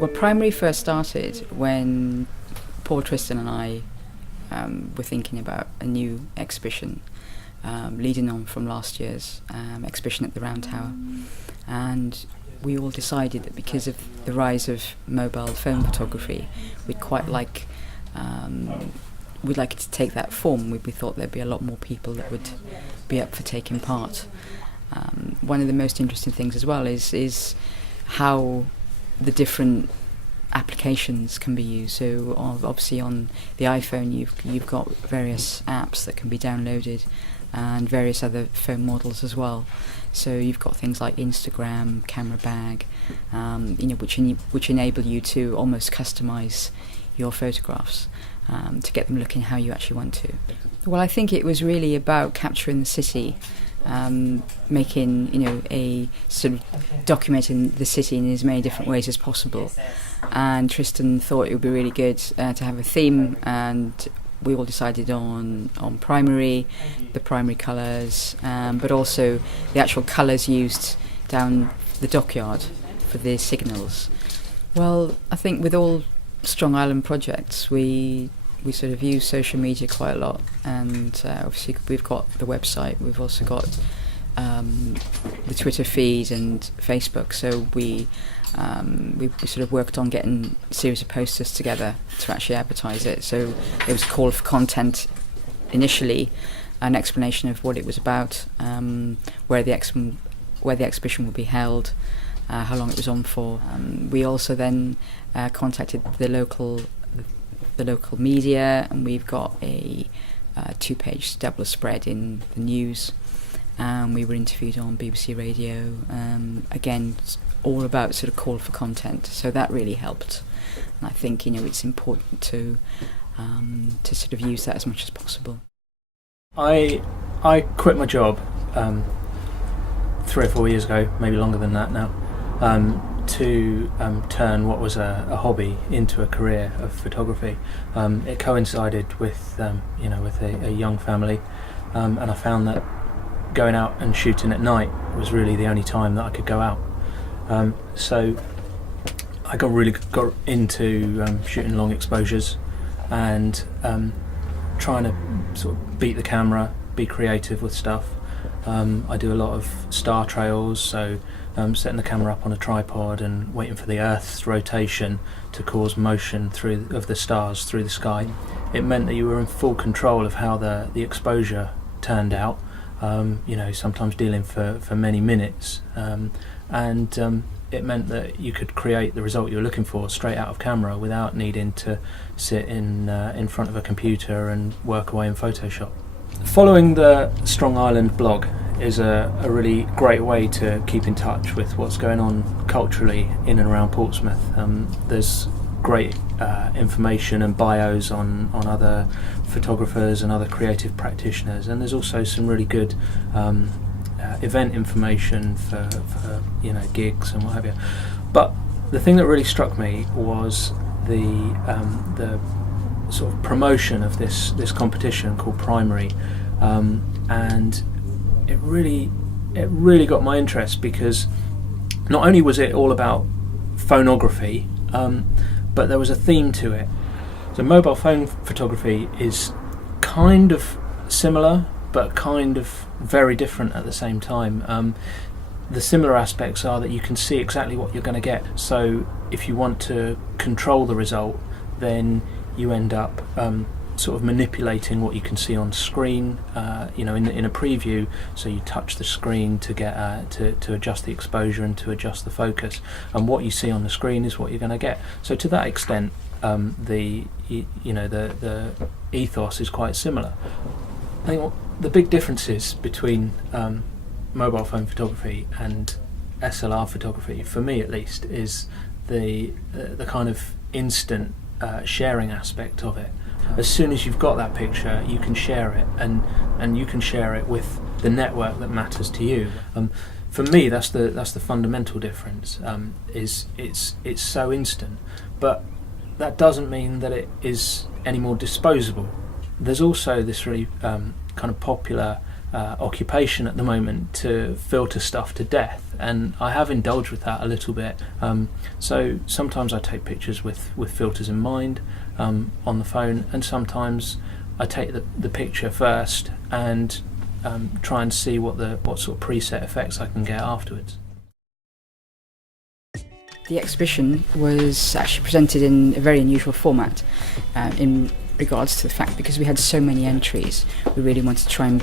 Well, primary first started when Paul, Tristan and I were thinking about a new exhibition, leading on from last year's exhibition at the Round Tower. And we all decided that because of the rise of mobile phone photography, we'd like it to take that form. We thought there'd be a lot more people that would be up for taking part. One of the most interesting things as well is how the different applications can be used. So obviously on the iPhone you've got various apps that can be downloaded and various other phone models as well. So you've got things like Instagram, Camera Bag, which enable you to almost customize your photographs to get them looking how you actually want to. Well, I think it was really about capturing the city, making a sort of documenting the city in as many different ways as possible. And Tristan thought it would be really good to have a theme, and we all decided on the primary colours, but also the actual colours used down the dockyard for the signals. Well, I think with all Strong Island projects, we sort of use social media quite a lot, and obviously we've got the website, we've also got the Twitter feed and Facebook, so we sort of worked on getting a series of posters together to actually advertise it. So it was a call for content initially, an explanation of what it was about, where the exhibition would be held, how long it was on for. We also then contacted the local media, and we've got a 2-page double spread in the news. We were interviewed on BBC Radio, again all about sort of call for content, so that really helped. And I think it's important to sort of use that as much as possible. I quit my job 3 or 4 years ago, maybe longer than that now, to turn what was a hobby into a career of photography. It coincided with with a young family, and I found that going out and shooting at night was really the only time that I could go out. So I got into shooting long exposures and trying to sort of beat the camera, be creative with stuff. I do a lot of star trails, so setting the camera up on a tripod and waiting for the Earth's rotation to cause motion of the stars through the sky. It meant that you were in full control of how the exposure turned out. Sometimes dealing for many minutes, and it meant that you could create the result you were looking for straight out of camera without needing to sit in front of a computer and work away in Photoshop. Following the Strong Island blog is a really great way to keep in touch with what's going on culturally in and around Portsmouth. There's great information and bios on other photographers and other creative practitioners, and there's also some really good event information for gigs and what have you. But the thing that really struck me was the sort of promotion of this competition called Primary, and it really got my interest, because not only was it all about phonography, but there was a theme to it. So mobile phone photography is kind of similar, but kind of very different at the same time. The similar aspects are that you can see exactly what you're going to get. So if you want to control the result, then you end up sort of manipulating what you can see on screen, in a preview. So you touch the screen to get to adjust the exposure and to adjust the focus, and what you see on the screen is what you're going to get. So to that extent, the ethos is quite similar. I think the big differences between mobile phone photography and SLR photography, for me at least, is the kind of instant sharing aspect of it. As soon as you've got that picture, you can share it, and you can share it with the network that matters to you. For me, that's the fundamental difference. Is it's so instant, but that doesn't mean that it is any more disposable. There's also this really kind of popular occupation at the moment to filter stuff to death, and I have indulged with that a little bit. So sometimes I take pictures with filters in mind on the phone, and sometimes I take the picture first and try and see what sort of preset effects I can get afterwards. The exhibition was actually presented in a very unusual format in regards to the fact, because we had so many entries, we really wanted to try and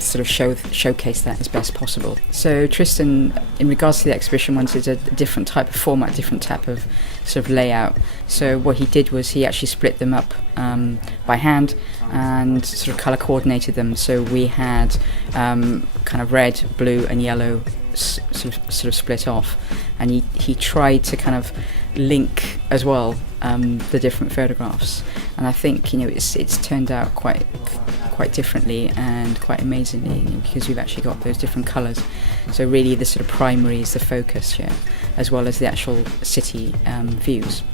sort of showcase that as best possible. So Tristan, in regards to the exhibition, wanted a different type of format, different type of sort of layout. So what he did was he actually split them up by hand and sort of colour coordinated them. So we had kind of red, blue and yellow sort of split off, and he tried to kind of link as well the different photographs, and I think it's turned out quite differently and quite amazingly, because we've actually got those different colours. So really the sort of primary is the focus here, as well as the actual city views,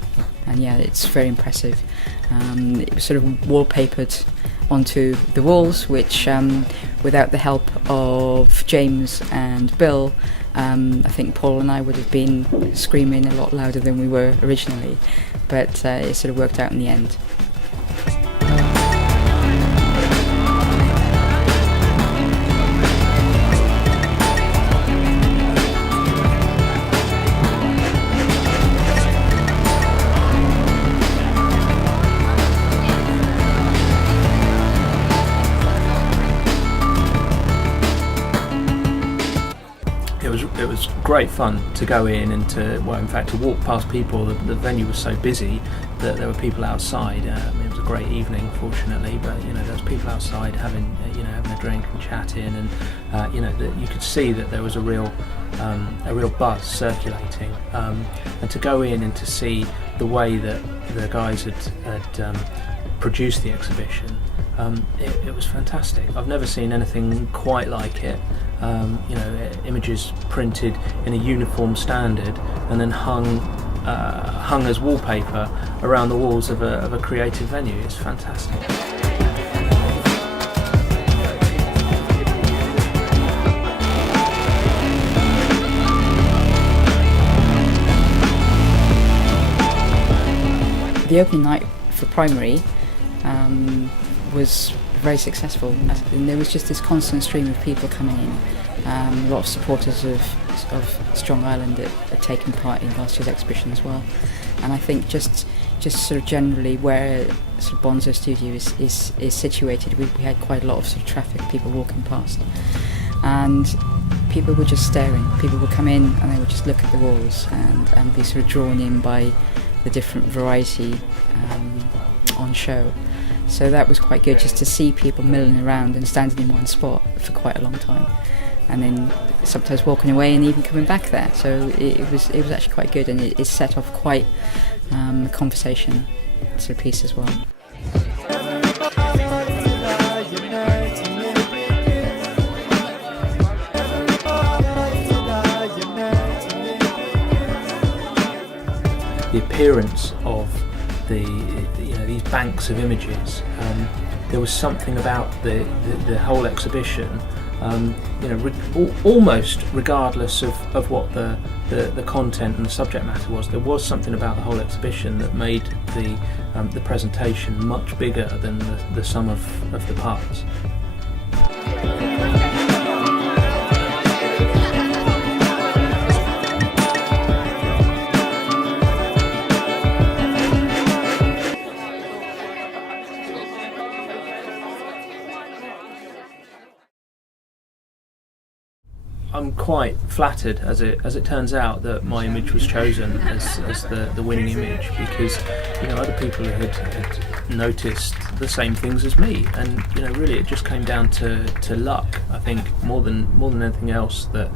and yeah, it's very impressive. It was sort of wallpapered onto the walls, which without the help of James and Bill, I think Paul and I would have been screaming a lot louder than we were originally, but it sort of worked out in the end. It was great fun to go in and to walk past people. The venue was so busy that there were people outside. It was a great evening, fortunately, but there was people outside having a drink and chatting, and you could see that there was a real buzz circulating. And to go in and to see the way that the guys had produced the exhibition, it was fantastic. I've never seen anything quite like it. Images printed in a uniform standard and then hung as wallpaper around the walls of a creative venue. It's fantastic. The opening night for primary was very successful, and there was just this constant stream of people coming in. A lot of supporters of Strong Island that had taken part in last year's exhibition as well, and I think just sort of generally where sort of Bonzo Studio is situated, we had quite a lot of sort of traffic, people walking past, and people were just staring. People would come in and they would just look at the walls and be sort of drawn in by the different variety on show. So that was quite good, just to see people milling around and standing in one spot for quite a long time, and then sometimes walking away and even coming back there. So it was actually quite good, and it set off quite a conversation sort of piece as well. The appearance of these banks of images, there was something about the whole exhibition, almost regardless of what the content and the subject matter was. There was something about the whole exhibition that made the presentation much bigger than the sum of the parts. I'm quite flattered, as it turns out, that my image was chosen as the winning image, because other people had noticed the same things as me, and really it just came down to luck. I think more than anything else, that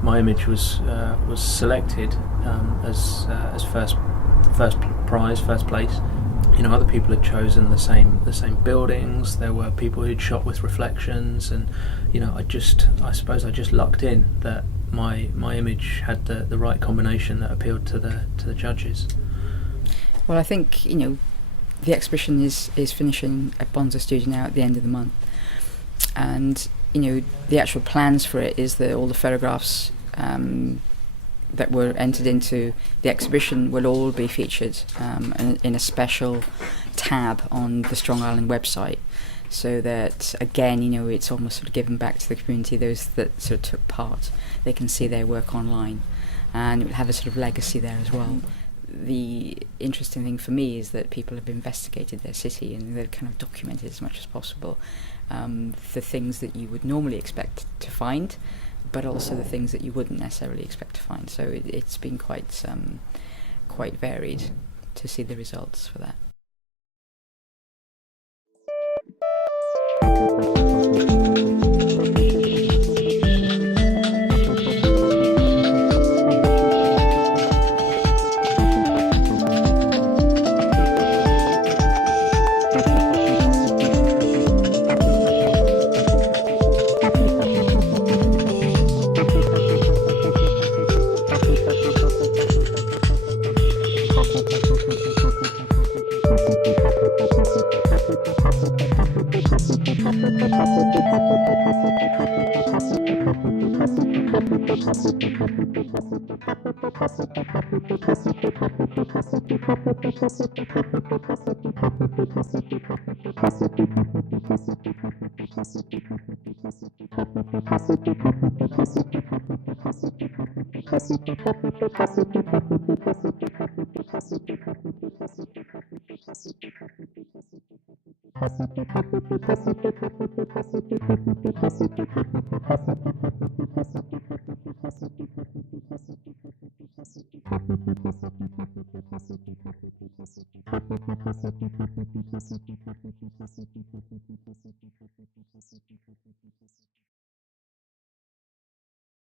my image was selected as first prize, first place. Other people had chosen the same buildings. There were people who'd shot with reflections, and I suppose I just lucked in that my image had the right combination that appealed to the judges. Well, I think the exhibition is finishing at Bonzo Studio now at the end of the month, And the actual plans for it is that all the photographs that were entered into the exhibition will all be featured in a special tab on the Strong Island website, so that again, it's almost sort of given back to the community. Those that sort of took part, they can see their work online, and it will have a sort of legacy there as well. The interesting thing for me is that people have investigated their city and they've kind of documented as much as possible the things that you would normally expect to find, but also the things that you wouldn't necessarily expect to find. So it's been quite varied to see the results for that.